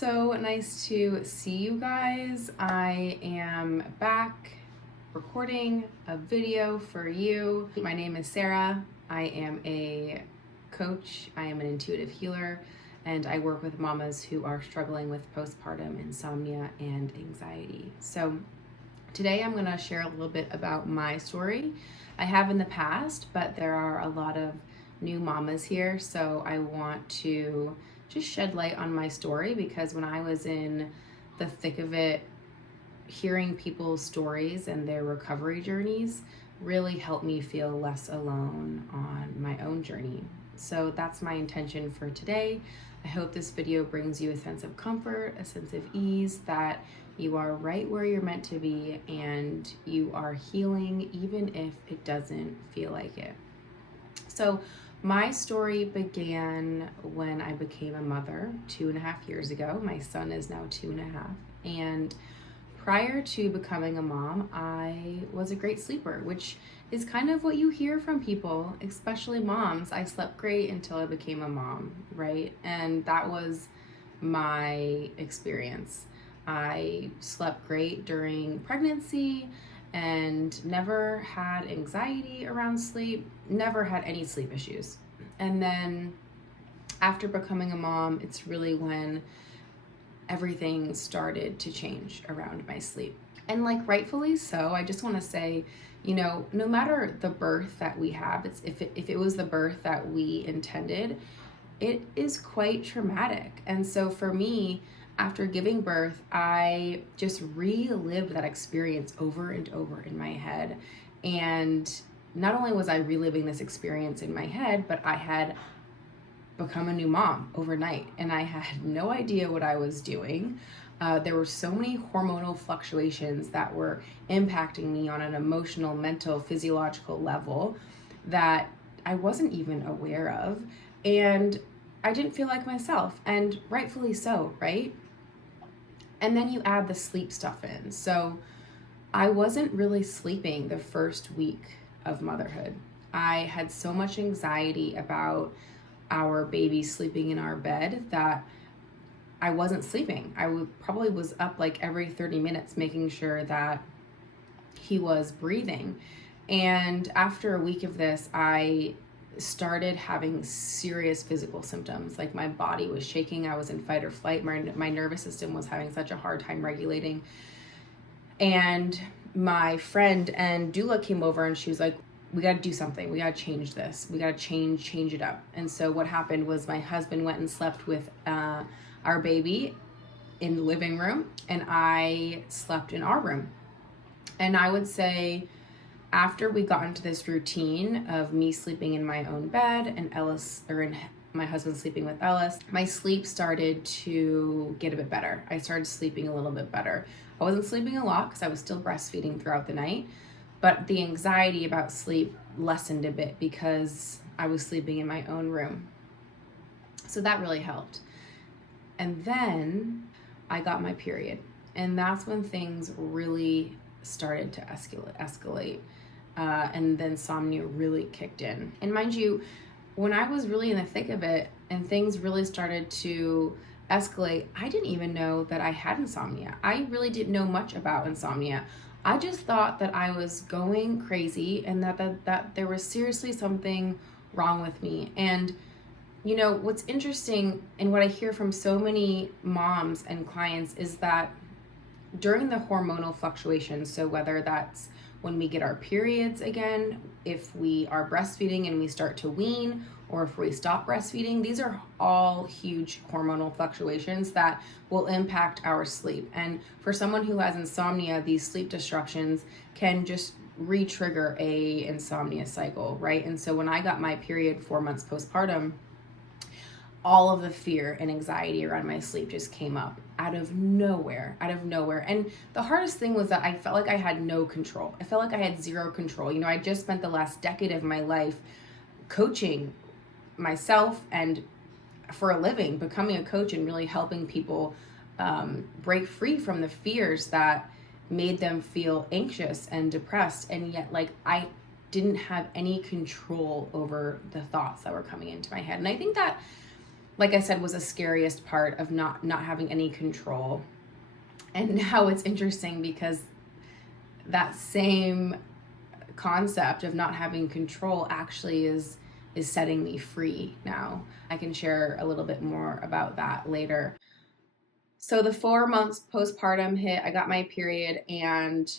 so nice to see you guys. I am back recording a video for you. My name is Sarah. I am a coach. I am an intuitive healer, and I work with mamas who are struggling with postpartum insomnia and anxiety. So today I'm going to share a little bit about my story. I have in the past, but there are a lot of new mamas here, so I want to just shed light on my story, because when I was in the thick of it, hearing people's stories and their recovery journeys really helped me feel less alone on my own journey. So that's my intention for today. I hope this video brings you a sense of comfort, a sense of ease, that you are right where you're meant to be and you are healing even if it doesn't feel like it. So my story began when I became a mother 2.5 years ago. My son is now 2.5. And prior to becoming a mom, I was a great sleeper, which is kind of what you hear from people, especially moms. I slept great until I became a mom, right? And that was my experience. I slept great during pregnancy and never had anxiety around sleep, never had any sleep issues. And then after becoming a mom, it's really when everything started to change around my sleep. And rightfully so. I just want to say, no matter the birth that we have, if it was the birth that we intended, it is quite traumatic. And so for me, after giving birth, I just relived that experience over and over in my head. And not only was I reliving this experience in my head, but I had become a new mom overnight, and I had no idea what I was doing. There were so many hormonal fluctuations that were impacting me on an emotional, mental, physiological level that I wasn't even aware of. And I didn't feel like myself, and rightfully so, right? And then you add the sleep stuff in. So I wasn't really sleeping the first week of motherhood. I had so much anxiety about our baby sleeping in our bed that I wasn't sleeping. I probably was up every 30 minutes making sure that he was breathing. And after a week of this, I started having serious physical symptoms. My body was shaking. I was in fight or flight. My nervous system was having such a hard time regulating. And my friend and doula came over, and she was like, we got to do something. We got to change this. We got to change it up. And so what happened was my husband went and slept with our baby in the living room, and I slept in our room. And I would say, after we got into this routine of me sleeping in my own bed and my husband sleeping with Ellis, my sleep started to get a bit better. I started sleeping a little bit better. I wasn't sleeping a lot because I was still breastfeeding throughout the night, but the anxiety about sleep lessened a bit because I was sleeping in my own room. So that really helped. And then I got my period, and that's when things really started to escalate. And then insomnia really kicked in. And mind you, when I was really in the thick of it and things really started to escalate, I didn't even know that I had insomnia. I really didn't know much about insomnia. I just thought that I was going crazy and that there was seriously something wrong with me. And what's interesting and what I hear from so many moms and clients is that during the hormonal fluctuations, so whether that's when we get our periods again, if we are breastfeeding and we start to wean, or if we stop breastfeeding, these are all huge hormonal fluctuations that will impact our sleep. And for someone who has insomnia, these sleep disruptions can just re-trigger a insomnia cycle, right? And so when I got my period 4 months postpartum, all of the fear and anxiety around my sleep just came up out of nowhere. And the hardest thing was that I felt like I had no control. I felt like I had zero control. I just spent the last decade of my life coaching myself and for a living, becoming a coach and really helping people break free from the fears that made them feel anxious and depressed. And yet I didn't have any control over the thoughts that were coming into my head. And I think that like I said, was the scariest part of not having any control. And now it's interesting because that same concept of not having control actually is setting me free now. I can share a little bit more about that later. So the 4 months postpartum hit, I got my period, and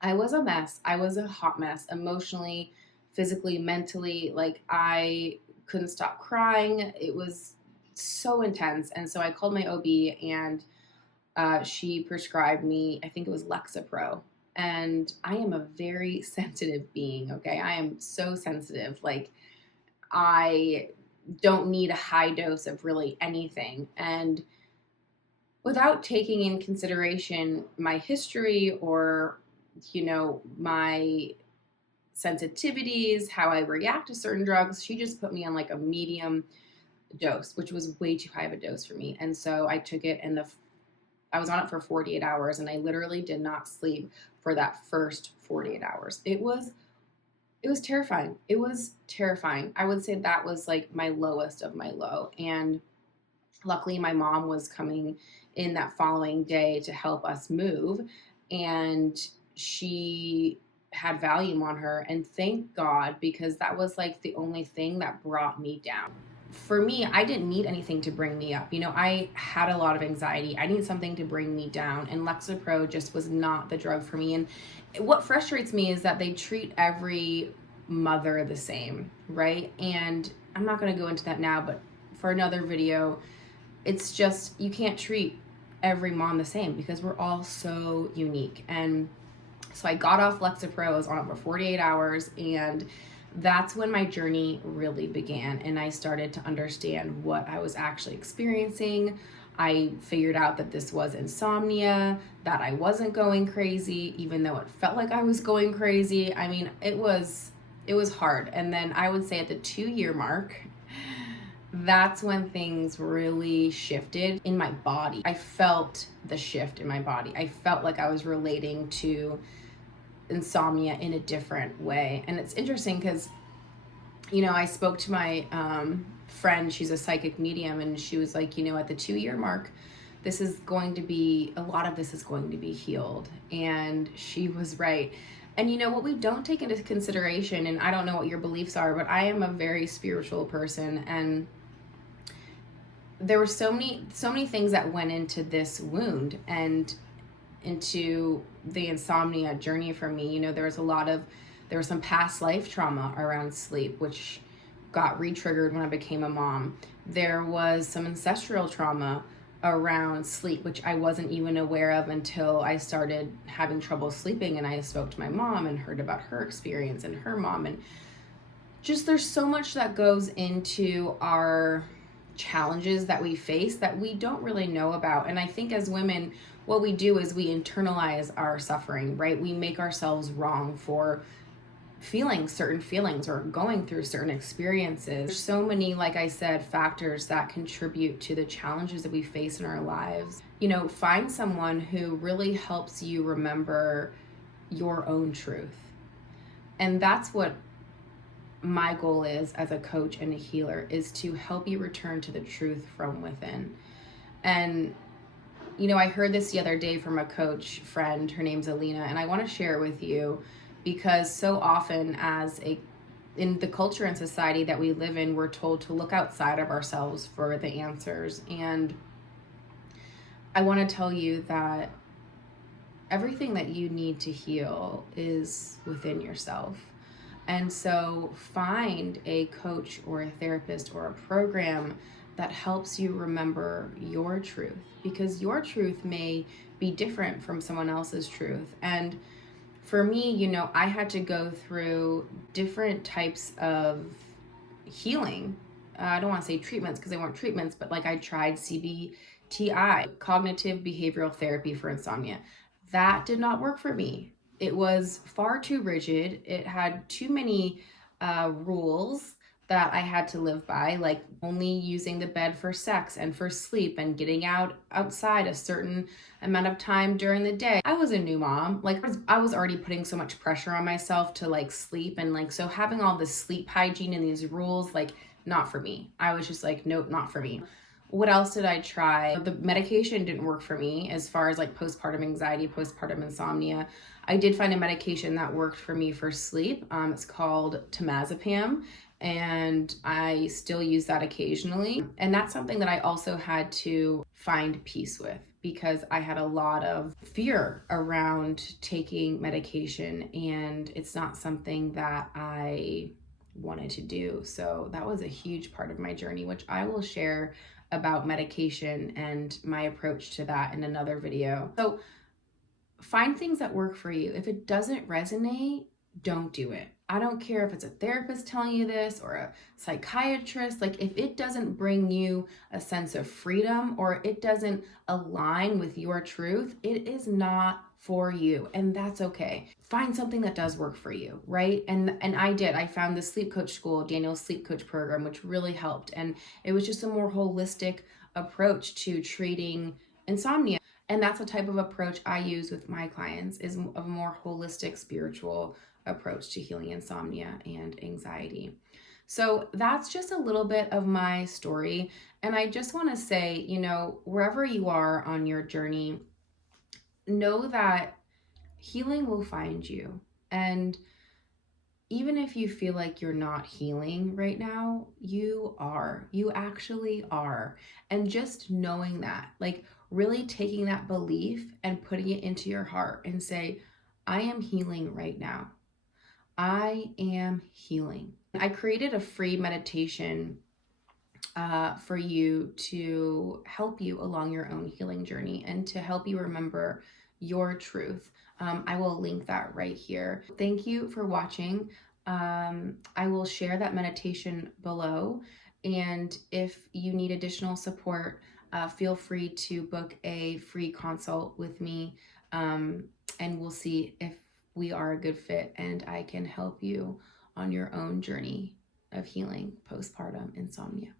I was a mess. I was a hot mess, emotionally, physically, mentally. Like, I couldn't stop crying. It was so intense. And so I called my OB, and she prescribed me, I think it was Lexapro. And I am a very sensitive being, okay? I am so sensitive. Like, I don't need a high dose of really anything. And without taking in consideration my history or, my sensitivities, how I react to certain drugs, she just put me on like a medium dose, which was way too high of a dose for me. And so I took it, and I was on it for 48 hours, and I literally did not sleep for that first 48 hours. It was terrifying. It was terrifying. I would say that was like my lowest of my low. And luckily my mom was coming in that following day to help us move, and she had Valium on her, and thank God, because that was like the only thing that brought me down. For me, I didn't need anything to bring me up. I had a lot of anxiety. I needed something to bring me down, and Lexapro just was not the drug for me. And what frustrates me is that they treat every mother the same, right? And I'm not going to go into that now, but for another video, it's just, you can't treat every mom the same because we're all so unique. And so I got off Lexapro. I was on it for 48 hours, and that's when my journey really began, and I started to understand what I was actually experiencing. I figured out that this was insomnia, that I wasn't going crazy, even though it felt like I was going crazy. I mean, it was hard. And then I would say at the 2-year mark, that's when things really shifted in my body. I felt the shift in my body. I felt like I was relating to insomnia in a different way. And it's interesting because, I spoke to my friend, she's a psychic medium, and she was like, at the 2-year mark, a lot of this is going to be healed. And she was right. And what we don't take into consideration, and I don't know what your beliefs are, but I am a very spiritual person, and there were so many things that went into this wound and into the insomnia journey for me. There was some past life trauma around sleep, which got re-triggered when I became a mom. There was some ancestral trauma around sleep, which I wasn't even aware of until I started having trouble sleeping, and I spoke to my mom and heard about her experience and her mom. And just, there's so much that goes into our challenges that we face that we don't really know about. And I think as women, what we do is we internalize our suffering, right? We make ourselves wrong for feeling certain feelings or going through certain experiences. There's so many, like I said, factors that contribute to the challenges that we face in our lives. Find someone who really helps you remember your own truth. And that's what my goal is as a coach and a healer, is to help you return to the truth from within. And I heard this the other day from a coach friend, her name's Alina, and I want to share it with you because so often in the culture and society that we live in, we're told to look outside of ourselves for the answers. And I want to tell you that everything that you need to heal is within yourself. And so find a coach or a therapist or a program that helps you remember your truth, because your truth may be different from someone else's truth. And for me, I had to go through different types of healing. I don't want to say treatments because they weren't treatments, but like I tried CBTI, cognitive behavioral therapy for insomnia. That did not work for me. It was far too rigid. It had too many rules that I had to live by, like only using the bed for sex and for sleep and getting outside a certain amount of time during the day. I was a new mom. Like I was already putting so much pressure on myself to like sleep, and like so having all this sleep hygiene and these rules, like not for me. I was just like, nope, not for me. What else did I try? The medication didn't work for me as far as like postpartum anxiety, postpartum insomnia. I did find a medication that worked for me for sleep. It's called temazepam, and I still use that occasionally. And that's something that I also had to find peace with, because I had a lot of fear around taking medication, and it's not something that I wanted to do. So that was a huge part of my journey, which I will share about medication and my approach to that in another video. So find things that work for you. If it doesn't resonate, don't do it. I don't care if it's a therapist telling you this or a psychiatrist. Like, if it doesn't bring you a sense of freedom or it doesn't align with your truth, it is not for you, and that's okay. Find something that does work for you, right? And I found the sleep coach school, Daniel's sleep coach program, which really helped. And it was just a more holistic approach to treating insomnia. And that's the type of approach I use with my clients, is a more holistic spiritual approach to healing insomnia and anxiety. So that's just a little bit of my story. And I just want to say, wherever you are on your journey, know that healing will find you. And even if you feel like you're not healing right now, you are. You actually are. And just knowing that, like really taking that belief and putting it into your heart and say, I am healing right now. I am healing. I created a free meditation for you to help you along your own healing journey and to help you remember your truth. I will link that right here. Thank you for watching. I will share that meditation below. And if you need additional support, feel free to book a free consult with me, and we'll see if we are a good fit and I can help you on your own journey of healing postpartum insomnia.